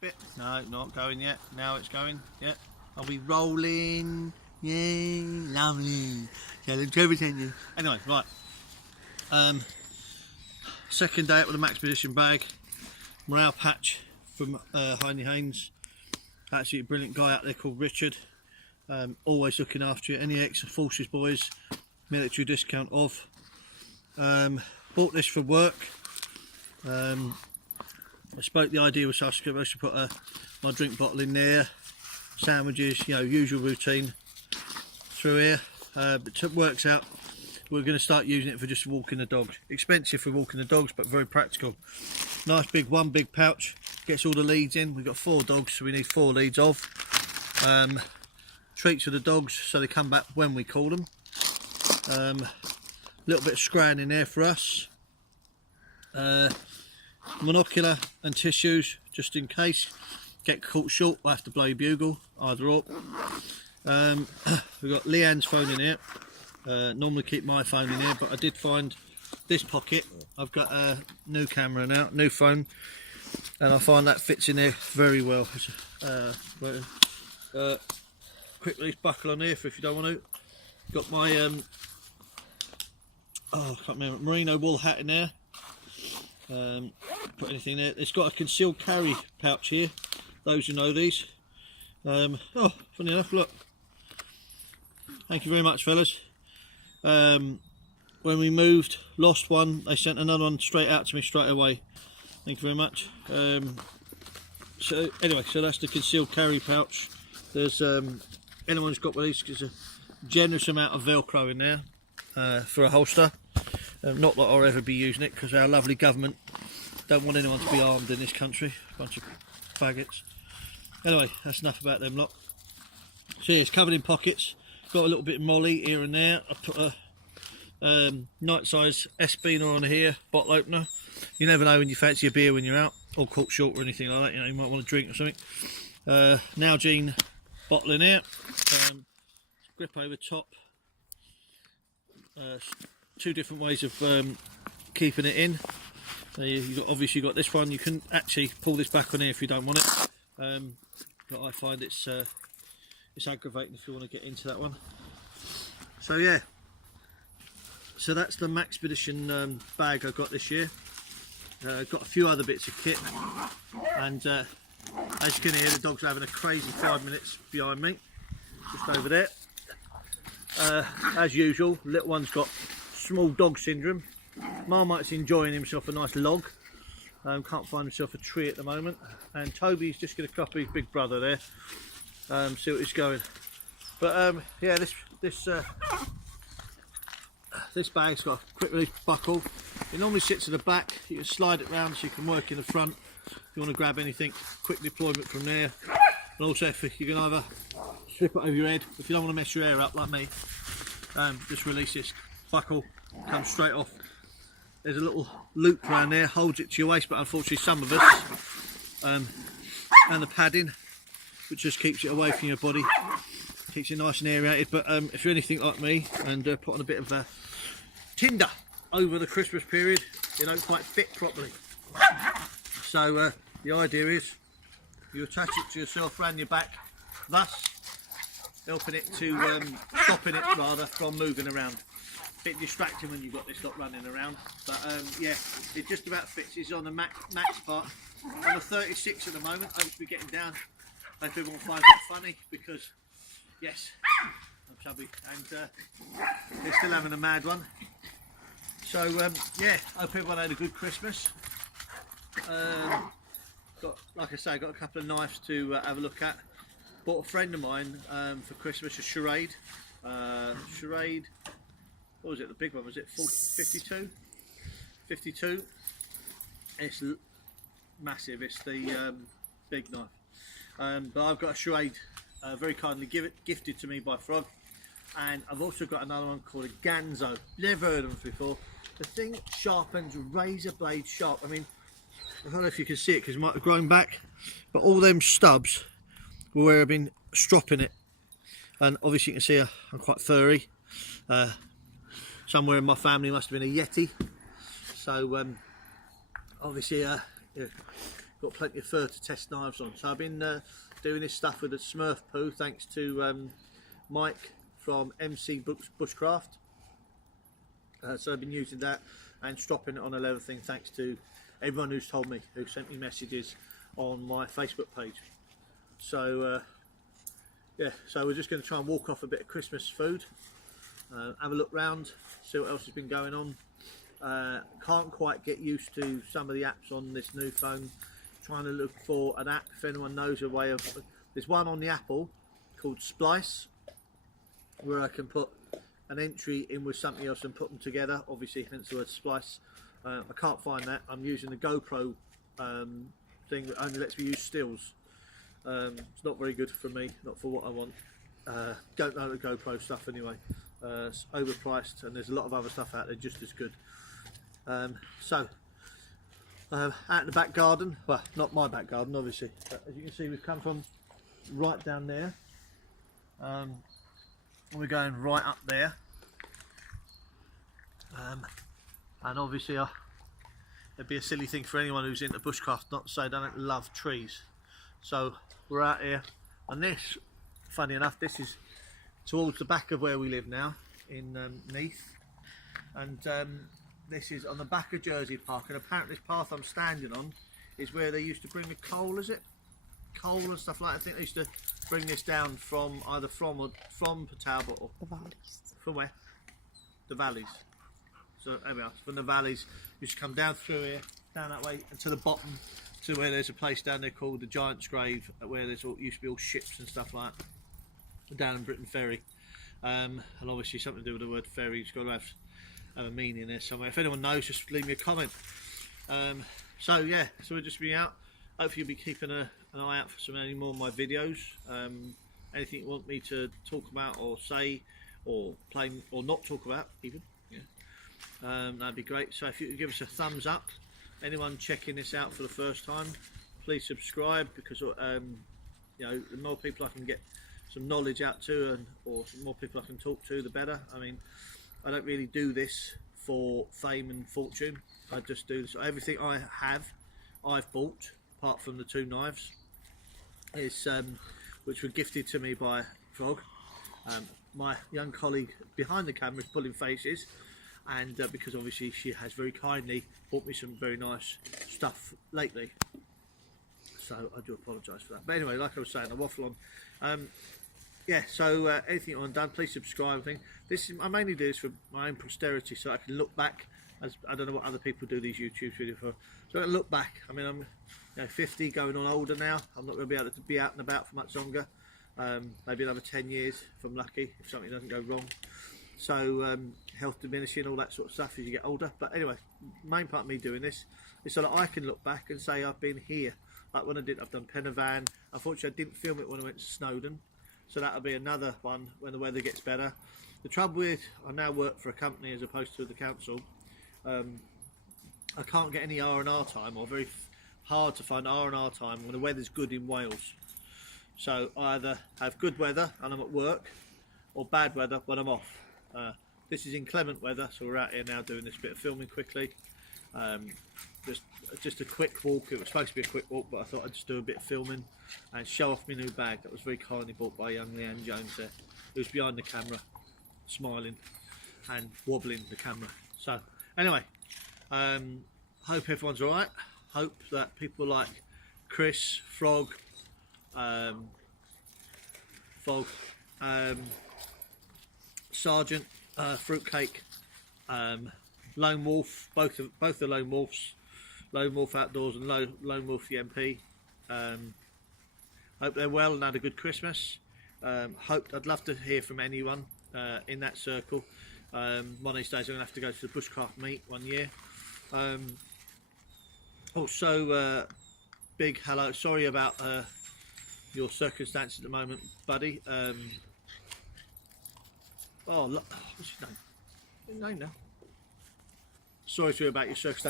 Bit. No, not going yet. Now it's going. Yeah. Are we rolling? Yay, lovely. Anyway, right. Second day out with a Maxpedition bag. Morale patch from Heine Haynes. Absolutely brilliant guy out there called Richard. Always looking after you. Any extra forces boys, military discount off. Bought this for work. I spoke the idea was I was supposed to put my drink bottle in there, sandwiches, you know, usual routine through here. But it works out. We're going to start using it for just walking the dogs. Expensive for walking the dogs, but very practical. Nice big one big pouch, gets all the leads in. We've got 4 dogs, so we need 4 leads of. Treats for the dogs, so they come back when we call them. Little bit of scran in there for us. Monocular and tissues, just in case. Get caught short, we'll have to blow your bugle, either or. We've got Leeanne's phone in here. Normally keep my phone in here, but I did find this pocket. I've got a new camera now, new phone, and I find that fits in there very well. Quick release buckle on here for if you don't want to. Got my I can't remember, merino wool hat in there. Put anything there. It's got a concealed carry pouch here, those who know these. Oh, funny enough, look. Thank you very much, fellas. When we moved, lost one, they sent another one straight out to me straight away. Thank you very much. So anyway, so that's the concealed carry pouch. There's anyone's got one of these, there's a generous amount of velcro in there for a holster. Not that I'll ever be using it, because our lovely government don't want anyone to be armed in this country. Bunch of faggots. Anyway, that's enough about them lot. So yeah, it's covered in pockets. Got a little bit of molly here and there. I put a night size S-beaner on here, bottle opener. You never know when you fancy a beer when you're out, or caught short or anything like that. You know, you might want a drink or something. Nalgene bottle in here. Grip over top. 2 different ways of keeping it in. You've obviously got this one. You can actually pull this back on here if you don't want it. But I find it's aggravating if you want to get into that one. So yeah, so that's the Maxpedition bag I got this year. Got a few other bits of kit, and as you can hear, the dogs are having a crazy 5 minutes behind me, just over there. As usual, little one's got small dog syndrome. Marmite's enjoying himself a nice log. Can't find himself a tree at the moment, and Toby's just going to copy his big brother there. See what he's going. But yeah, this bag's got a quick release buckle. It normally sits at the back. You can slide it round so you can work in the front. If you want to grab anything, quick deployment from there. And also, if you can either slip it over your head, if you don't want to mess your hair up like me, just release this buckle, comes straight off. There's a little loop around there, holds it to your waist, but unfortunately some of us, and the padding, which just keeps it away from your body, keeps it nice and aerated. But if you're anything like me and put on a bit of tinder over the Christmas period, it don't quite fit properly. So the idea is you attach it to yourself around your back, thus helping it to stopping it rather from moving around. Bit distracting when you've got this lot running around, but yeah, it just about fits. It's on the max part. On the 36 at the moment. I hope to be getting down. I hope everyone finds that funny, because yes, I'm chubby and they're still having a mad one. So yeah, I hope everyone had a good Christmas. Like I say, got a couple of knives to have a look at. Bought a friend of mine for Christmas a charade. What was it? The big one, was it 52? 52. It's massive. It's the big knife. But I've got a charade very kindly gifted to me by Frog, and I've also got another one called a Ganzo. Never heard of them before. The thing sharpens razor blade sharp. I mean, I don't know if you can see it because it might have grown back, but all them stubs were where I've been stropping it, and obviously you can see I'm quite furry. Somewhere in my family must have been a Yeti, so obviously got plenty of fur to test knives on. So I've been doing this stuff with a Smurf poo, thanks to Mike from MC Bushcraft. So I've been using that and stropping it on a leather thing, thanks to everyone who's told me, who sent me messages on my Facebook page. So yeah, so we're just going to try and walk off a bit of Christmas food, have a look round, see what else has been going on. Can't quite get used to some of the apps on this new phone. Trying to look for an app, if anyone knows a way of. There's one on the Apple called Splice, where I can put an entry in with something else and put them together, obviously hence the word splice. I can't find that. I'm using the GoPro thing that only lets me use stills. It's not very good for me, not for what I want. Don't know the GoPro stuff anyway. It's overpriced, and there's a lot of other stuff out there just as good. So out in the back garden, well, not my back garden obviously, but as you can see, we've come from right down there. We're going right up there, and obviously it'd be a silly thing for anyone who's into bushcraft not to say they don't love trees. So we're out here, and this, funny enough, this is towards the back of where we live now in Neath, and this is on the back of Jersey Park, and apparently this path I'm standing on is where they used to bring the coal, is it? Coal and stuff like that. I think they used to bring this down from either from Port Talbot or the valleys. From where? The valleys. So there we are. From the valleys, you just come down through here, down that way, and to the bottom, to where there's a place down there called the Giant's Grave, where there's used to be all ships and stuff like that, down in Britain Ferry. And obviously something to do with the word ferry. It's got to have a meaning there somewhere. If anyone knows, just leave me a comment. So yeah, so we'll just be out. Hopefully you'll be keeping an eye out for any more of my videos. Anything you want me to talk about or say or play or not talk about even, yeah. That'd be great. So if you could give us a thumbs up, anyone checking this out for the first time, please subscribe, because you know, the more people I can get some knowledge out to, and or some more people I can talk to, the better. I mean, I don't really do this for fame and fortune. I just do this. Everything I have, I've bought, apart from the two knives, is which were gifted to me by Frog. My young colleague behind the camera is pulling faces, and because obviously she has very kindly bought me some very nice stuff lately. So I do apologise for that. But anyway, like I was saying, I waffle on. Yeah, so anything you want done, please subscribe. I mainly do this for my own posterity, so I can look back. As I don't know what other people do these YouTube videos for. So I can look back. I mean, I'm 50, going on older now. I'm not going to be able to be out and about for much longer. Maybe another 10 years if I'm lucky, if something doesn't go wrong. So health diminishing, all that sort of stuff as you get older. But anyway, main part of me doing this is so that I can look back and say I've been here. Like when I've done Penavan. Unfortunately, I didn't film it when I went to Snowdon. So that'll be another one when the weather gets better. The trouble with, I now work for a company as opposed to the council. I can't get any R&R time, or very hard to find R&R time when the weather's good in Wales. So I either have good weather and I'm at work, or bad weather when I'm off. This is inclement weather, so we're out here now doing this bit of filming quickly. Just a quick walk. It was supposed to be a quick walk, but I thought I'd just do a bit of filming and show off my new bag that was very kindly bought by young Leeanne Jones there, who's behind the camera, smiling and wobbling the camera. So anyway, hope everyone's all right. Hope that people like Chris, Frog, Sergeant, Fruitcake, Lone Wolf, both the Lone Wolves, Lone Wolf Outdoors and Lone Wolf the MP. Hope they're well and had a good Christmas. I'd love to hear from anyone in that circle. One of these days I'm going to have to go to the bushcraft meet one year. Also, big hello. Sorry about your circumstances at the moment, buddy. What's his name? His name now. Sorry to hear about your circumstances.